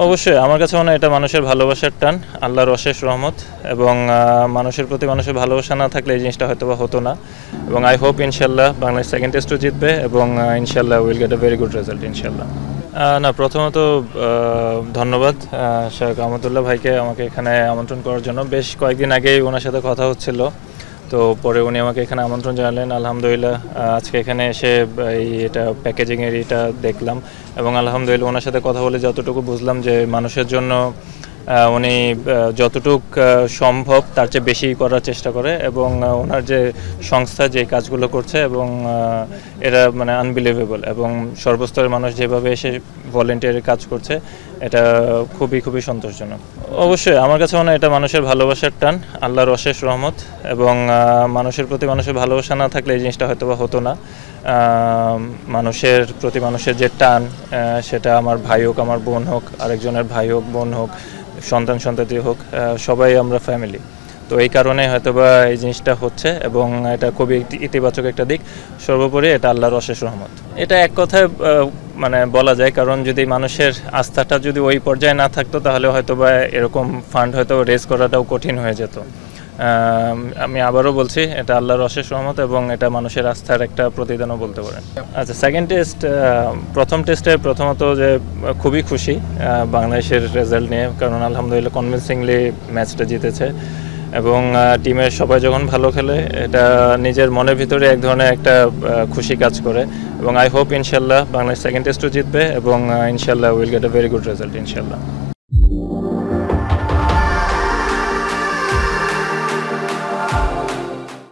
অবশ্যই আমার কাছে মনে হয় এটা মানুষের ভালোবাসার টান, আল্লাহর অশেষ রহমত এবং মানুষের প্রতি মানুষের ভালোবাসা না থাকলে এই জিনিসটা হয়তো বা হতো না। এবং আই হোপ ইনশাল্লাহ বাংলাদেশ সেকেন্ড টেস্টও জিতবে এবং ইনশাল্লাহ will get a very good result ইনশাল্লাহ। না, প্রথমত ধন্যবাদ শেখ আহমদুল্লাহ ভাইকে আমাকে এখানে আমন্ত্রণ করার জন্য। বেশ কয়েকদিন আগেই ওনার সাথে কথা হচ্ছিল, তো পরে উনি আমাকে এখানে আমন্ত্রণ জানালেন। আলহামদুলিল্লাহ আজকে এখানে এসে এটা প্যাকেজিংয়ের এটা দেখলাম এবং আলহামদুলিল্লাহ ওনার সাথে কথা বলে যতটুকু বুঝলাম যে মানুষের জন্য উনি যতটুক সম্ভব তার চেয়ে বেশি করার চেষ্টা করে এবং ওনার যে সংস্থা যে কাজগুলো করছে এবং এরা মানে আনবিলিভেবল এবং সর্বস্তরের মানুষ যেভাবে এসে ভলেন্টিয়ারের কাজ করছে এটা খুবই খুবই সন্তোষজনক। অবশ্যই আমার কাছে মনে হয় এটা মানুষের ভালোবাসার টান, আল্লাহর অশেষ রহমত এবং মানুষের প্রতি মানুষের ভালোবাসা না থাকলে এই জিনিসটা হয়তো বা হতো না। মানুষের প্রতি মানুষের যে টান সেটা আমার ভাই হোক, আমার বোন হোক, আরেকজনের ভাই হোক, বোন হোক, সন্তানতি হোক, সবাই আমরা ফ্যামিলি। তো এই কারণে হয়তোবা এই জিনিসটা হচ্ছে এবং এটা খুবই ইতিবাচক একটা দিক। সর্বোপরি এটা আল্লাহর অশেষ রহমত। এটা এক কথায় মানে বলা যায়, কারণ যদি মানুষের আস্থাটা যদি ওই পর্যায়ে না থাকতো তাহলে হয়তোবা এরকম ফান্ড হয়তো রেজ করাটাও কঠিন হয়ে যেত। আমি আবারও বলছি এটা আল্লাহর অশেষ রহমত এবং এটা মানুষের আস্থার একটা প্রতিদানও বলতে পারেন। আচ্ছা, সেকেন্ড টেস্ট, প্রথম টেস্টে প্রথমত যে খুবই খুশি বাংলাদেশের রেজাল্ট নিয়ে, কারণ আলহামদুলিল্লাহ কনভিনসিংলি ম্যাচটা জিতেছে এবং টিমের সবাই যখন ভালো খেলে এটা নিজের মনের ভিতরে এক ধরনের একটা খুশি কাজ করে এবং আই হোপ ইনশাল্লাহ বাংলাদেশ সেকেন্ড টেস্টও জিতবে এবং ইনশাল্লাহ will get a very good result ইনশাল্লাহ।